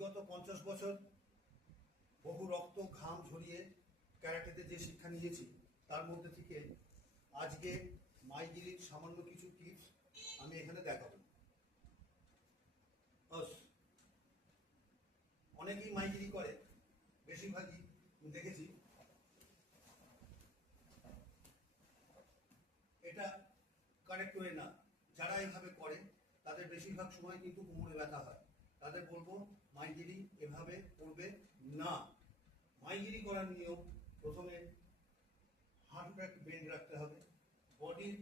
বিগত 50 বছর বহু রক্ত ঘাম ঝরিয়ে ক্যারাটেতে যে শিক্ষা নিয়েছি তার মধ্যে থেকে আজকে মাইগিরির সামান্য কিছু টিপস আমি এখানে দেখাবো। অনেকেই মাইগিরি করে, বেশিরভাগই দেখেছি এটা কারেক্ট ওয়ে না। যারা এভাবে করে তাদের বেশিরভাগ সময় কিন্তু কোমরে ব্যথা হয়। তাদের বলবো মাইগিরি এভাবে করবে না। মাইগিরি করার নিয়ম, প্রথমে হাতটা একটু বেন্ড রাখতে হবে, বডির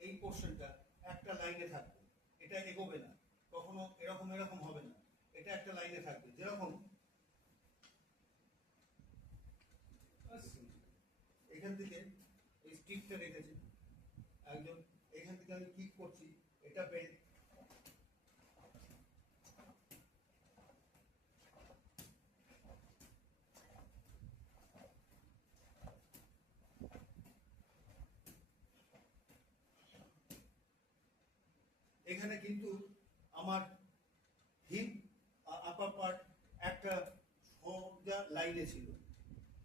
এই পোর্শনটা একটা লাইনে থাকবে, এটা এগোবে না, কখনো এরকম এরকম হবে না, এটা একটা লাইনে থাকবে। যেরকম এখান থেকে এই স্টিকটা রেখেছি, একজন এখান থেকে আমি কিক করছি, এটা বেন্ড, এখানে কিন্তু আমার হিপ আপার পার্ট একটা সোজা লাইনে ছিল,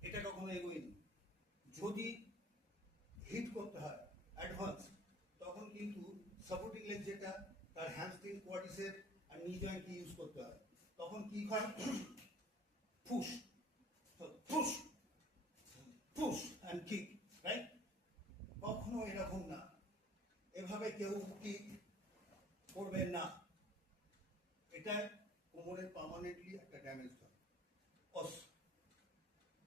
এটা কখনো এগোয়নি। যদি হিট করতে হয় অ্যাডভান্স, তখন কিন্তু সাপোর্টিং লেগ যেটা তার হ্যামস্ট্রিং, কোয়াড্রিসেপ আর নি জয়েন্ট ইউজ করতে হয়। তখন কি হয়, push push push and kick, right? কখনো এরকম না, এভাবে কেউ কিক করবে না, এটা কোমরে পার্মানেন্টলি একটা ড্যামেজ